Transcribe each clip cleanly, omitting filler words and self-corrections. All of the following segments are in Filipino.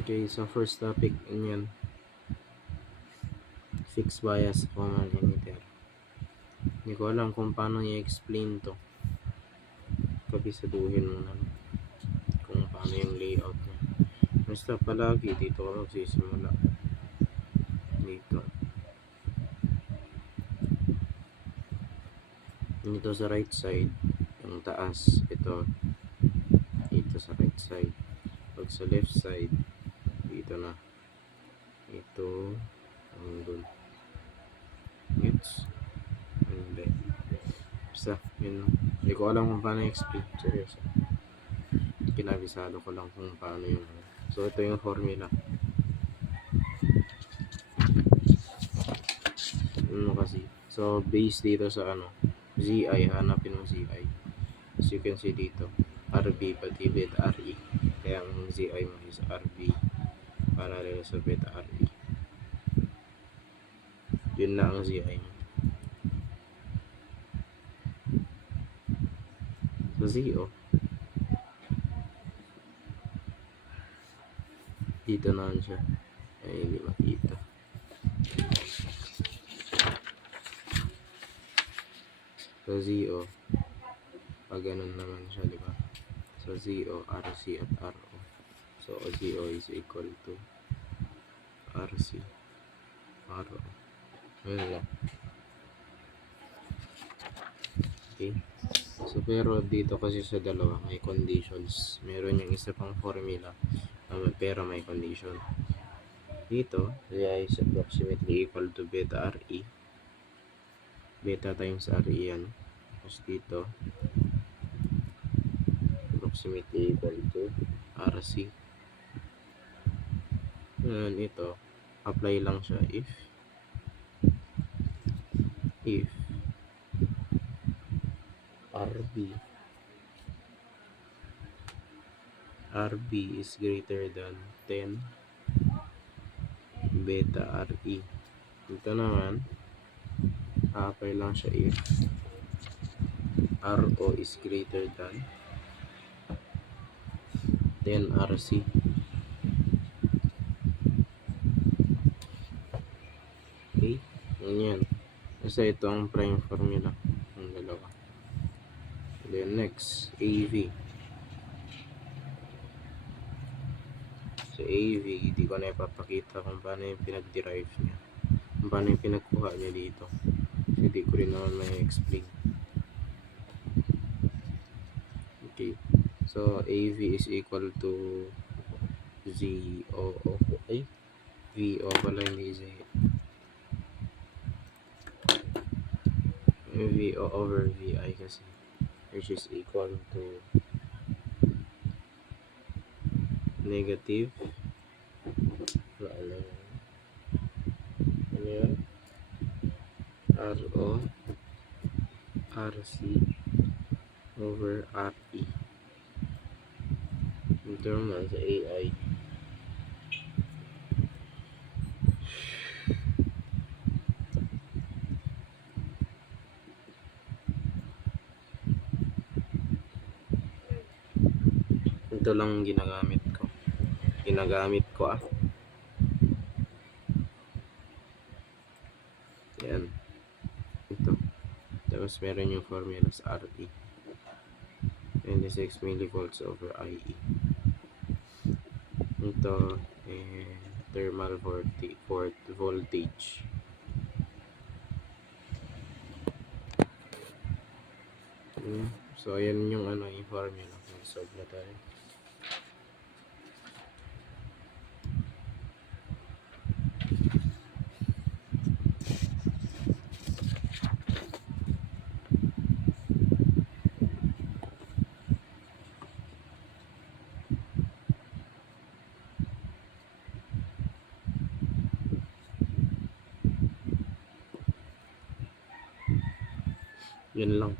Okay, so first topic yun, fixed bias common emitter. Hindi ko alam kung paano i-explain to. Kabisaduhin mo na kung paano yung layout niya. Basta palagi dito ka magsisimula. Dito. Dito sa right side, yung taas, ito. Dito sa right side. Pag sa left side, dito na. Ito, hanggang gets. Hindi. Basta, yun. Hindi ko alam kung paano i-explain. Seryoso. Kinabisado ko lang kung paano yung... So, ito yung formula. Ano kasi? So, base dito sa ano, ZI, hanapin mo ZI. As you can see dito, RB pati beta RE. Kaya ang ZI mo is RB parallel sa beta RE. Yun na ang ZI mo. Sa ZO, dito naman siya. Ay, hindi makita. Sa ZO, pag ganun naman siya, di ba? Sa ZO, RC at RO. So, ZO is equal to RC, RO. Ayun lang. Okay. So, pero dito kasi sa dalawa, may conditions. Meron yung isa pang formula, pero may condition. Dito, y is approximately equal to beta RE. Beta times RE yan. Tapos dito, approximately equal to RC. And ito, apply lang siya if RB is greater than 10 beta RE. Dito naman, apply lang siya if RO is greater than 10 RC. Okay? Ganyan. Kasi ito ang prime formula ng dalawa. Then next, AV. So AV, hindi ko na ipapakita kung paano yung pinag-derive niya. Kung paano yung pinagkuha niya dito. So, hindi ko rin naman may explain. Okay. So AV is equal to ZOO. Ay, VO pala, hindi Z. VO over VI kasi, which is equal to negative ano yun? RO RC over RE. Ito naman sa AI. Ito lang ginagamit ko. Yan. Ito. Tapos meron yung formula sa RE. 26 millivolts over IE. Ito, thermal voltage. So, ayan yung yung formula. Solve na tayo. Yun lang.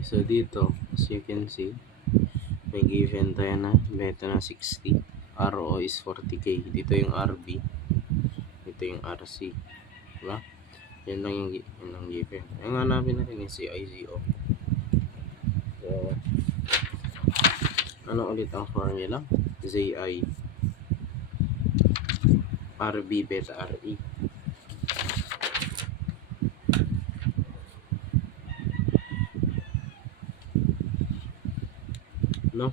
So dito, as you can see, may given tayo na beta na 60. RO is 40K. Dito yung RB. Dito yung RC. Diba? Yan lang yung given. Ang hanapin natin yung CIZO. So, ano ulit ang formula? ZI RB beta RE. No?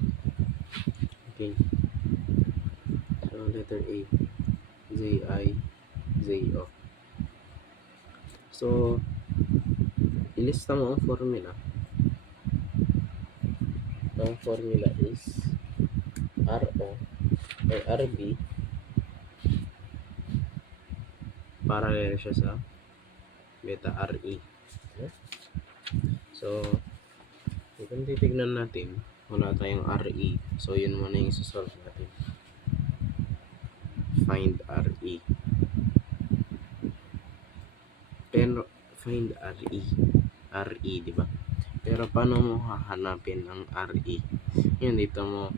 Okay. So, letter A. ZI ZO. So, ilista mo ang formula. Ang formula is RO ay RB parallel siya sa beta RE. So, kung titignan natin, wala tayong RE. So, yun muna yung sasolve natin. Find RE. Pero, find RE. RE, di ba? Pero, paano mo hahanapin ang RE? Yun, dito mo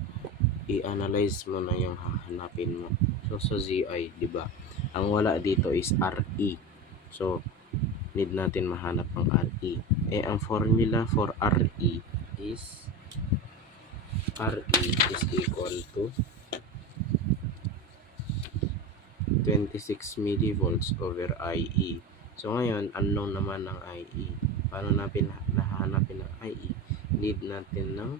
i-analyze mo na yung hahanapin mo. So, sa ZI, di ba? Ang wala dito is RE. So, need natin mahanap ang RE. Eh, ang formula for RE is equal to 26 millivolts over IE. So, ngayon, unknown naman ang IE. Paano natin nahanapin ang IE? Need natin ng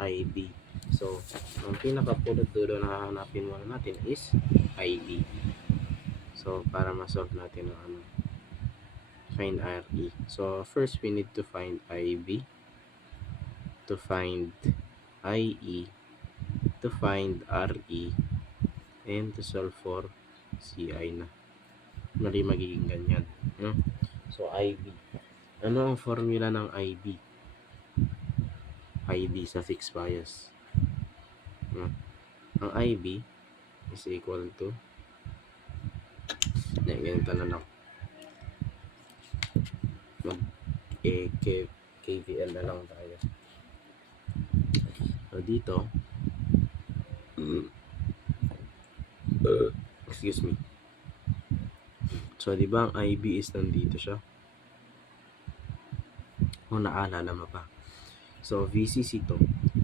ID. So, ang pinaka-pulot dulo na hahanapin mo natin is ID. So, para ma-solve natin ang find RE. So, first we need to find IB, to find IE, to find RE, and to solve for CI na. Mali magiging ganyan. No? So, IB. Ano ang formula ng IB? ID sa fixed bias. No? Ang IB is equal to ganito na lang. KVL na lang tayo. So, dito excuse me. So, di ba ang IB is nandito siya? Kung naalala mo pa. So, VCC to.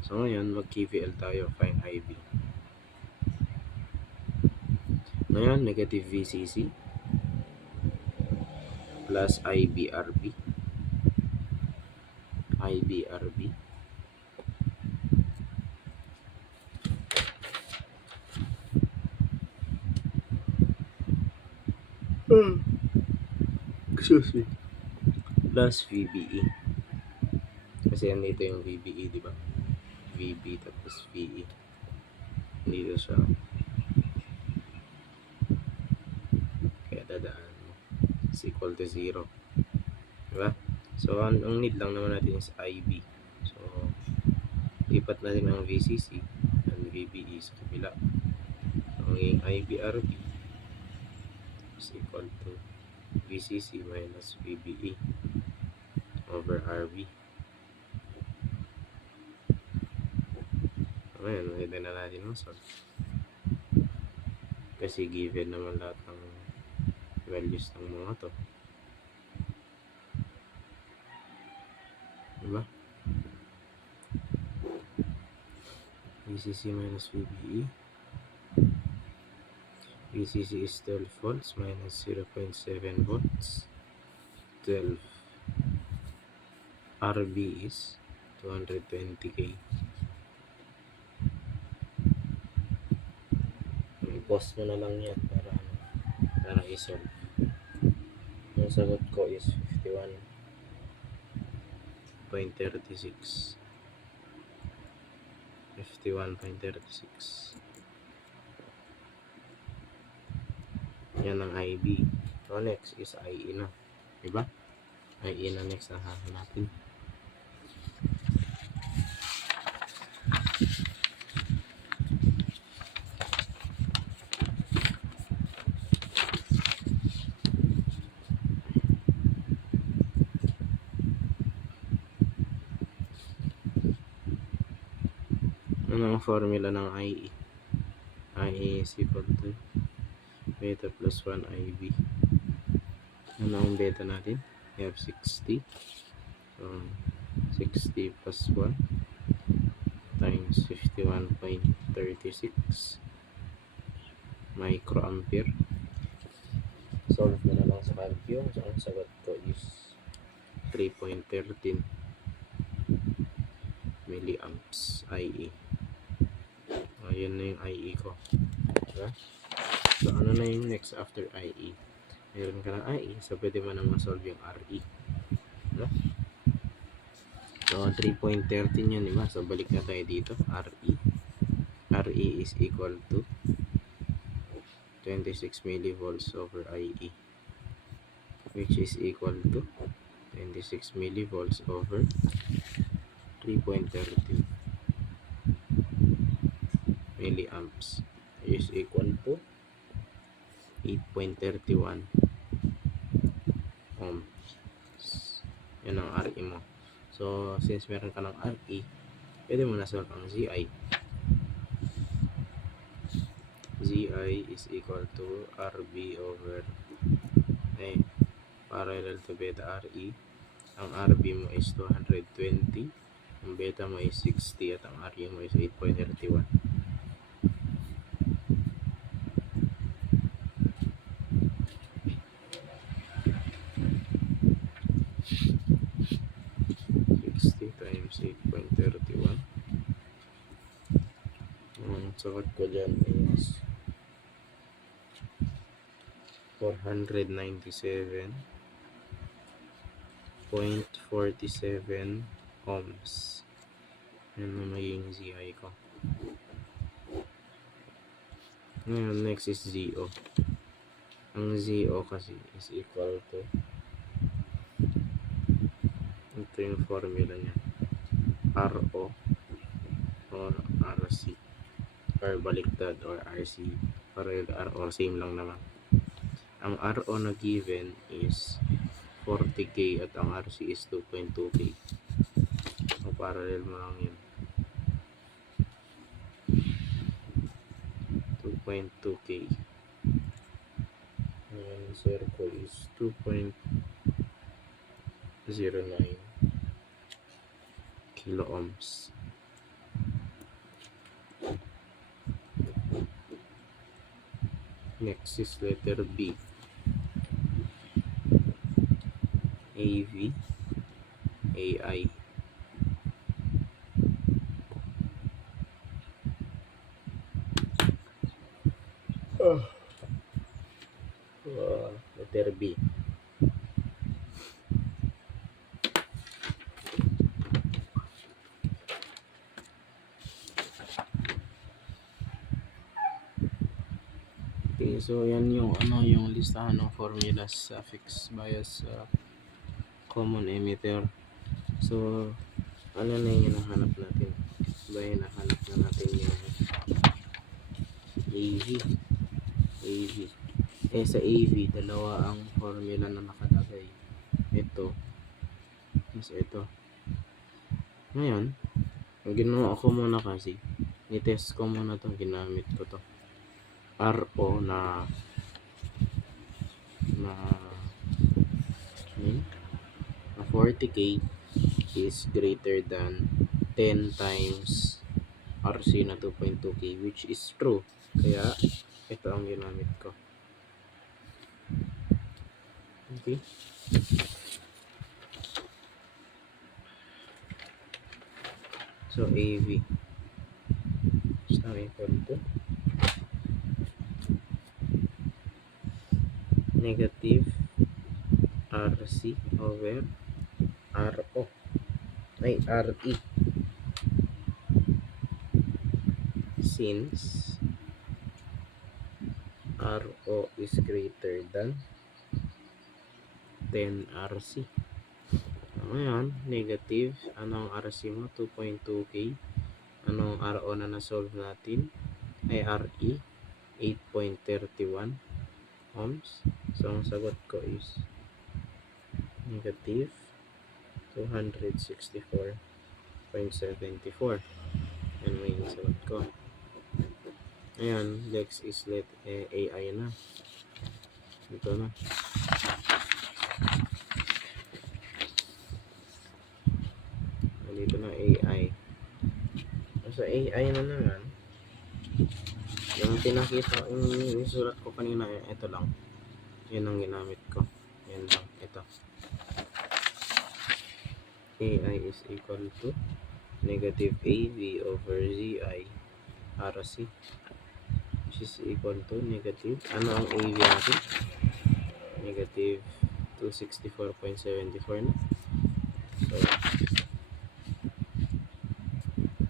So, ngayon, mag-KVL tayo. Find IB. Ngayon, negative VCC plus IBRB. IBRB. Excuse me. Plus VBE. Kasi andito yung VBE, di ba? VB tapos VE. Dito siya. Kaya dadaan mo. Is equal to 0. Di ba? So, ang need lang naman natin is IB. So, lipat natin ang VCC and VBE sa kabila. So, ang IBRB is equal to VCC minus VBE over RB. Ngayon, makita na natin ang solve. Kasi given naman lahat ng values ng mga to. Diba? VCC minus VBE. VCC is 12 volts minus 0.7 volts. 12. RB is 220K. I-pause mo na lang yan para i-solve. Ang sagot ko is 51.36. 51.36. Yan ang IB. So next is IE na. Diba? IE na next na hahanapin. formula ng IE. IE is equal to beta plus 1 IB. Ano ang beta natin? We have 60. So, 60 plus 1 times 51.36 microampere. Solve mo na lang sa calcio. So, ang sagot ko is 3.13 milliamps IE. Ayan na yung IE ko. Diba? So, ano na yung next after IE? Meron ka ng IE, so pwede mo nang ma-solve yung RE. Diba? So, 3.13 yun, diba? So, balik na tayo dito. RE. RE is equal to 26 millivolts over IE, which is equal to 26 millivolts over 3.13 milliamps, which is equal to 8.31 ohms. Yan ang RE mo. So, since meron ka ng RE, pwede mo na solve ang ZI. ZI is equal to RB over parallel to beta RE. Ang RB mo is 220, ang beta mo is 60, at ang RE mo is 8.31. Times 8.31. Ang sagot ko dyan is 497.47 ohms. Yan na magiging ZI ko. Ngayon, next is ZO. Ang ZO kasi is equal to, ito yung formula niya, RO or RC, or baliktad, or RC, parallel RO, same lang naman. Ang RO na given is 40K at ang RC is 2.2K. So, parallel mo lang yun. 2.2K. Ang circle is 2.09 kilo ohms. Next is letter B. AV, AI. Letter B. Okay, so yan yung yung listahan ng formulas sa fixed bias common emitter. So, ano na yung hinahanap natin? Hinahanap na natin yung AV. Sa AV, dalawa ang formula na nakalagay. Ito. Ito. Ngayon, ang ginawa ko muna kasi, ni-test ko muna itong ginamit ko to. RO na 40K is greater than 10 times RC na 2.2K, which is true. Kaya, ito ang ginamit ko. Okay. So, AV is now equal to negative RC over RO. RE. Since RO is greater than 10 RC. Ngayon, negative. Anong RC mo? 2.2K. Anong RO na na-solve natin? RE. 8.31 ohms. So, ang sagot ko is negative 264.74. Yan may sagot ko. Ayan, next is let AI na. Ito na. Nandito na AI. Sa AI na naman, yung pinakita, yung sulat ko kanina, ito lang. Yan ang ginamit ko. Yan lang, ito. AI is equal to negative AV over ZI RC, which is equal to negative, ano ang AV natin? Negative 264.74 na. So,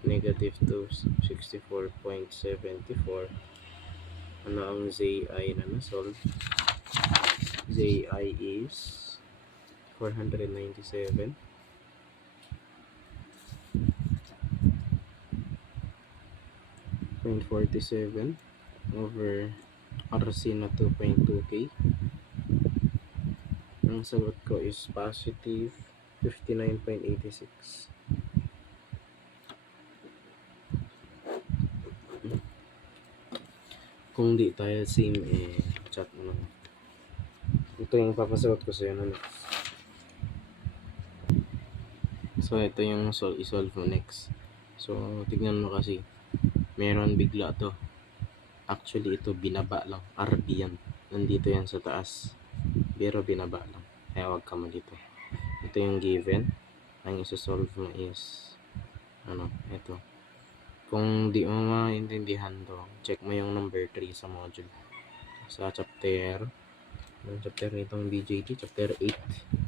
negative 264.74. Ano ang ZI na na-solve? ZI is 497. 0.47 over RC na 2.2K. Ang sagot ko is positive 59.86. Kung di tayo same, chat mo lang. Ito yung papasagot ko sa'yo na next. So, ito yung isolve mo next. So, tignan mo kasi. Meron bigla to. Actually, ito binaba lang. RB yan. Nandito yan sa taas. Pero binaba lang. Kaya huwag ka mo dito. Ito yung given. Ang isosolve mo is ito. Kung di mo maintindihan to, check mo yung number 3 sa module. Sa chapter nitong BJT, chapter 8.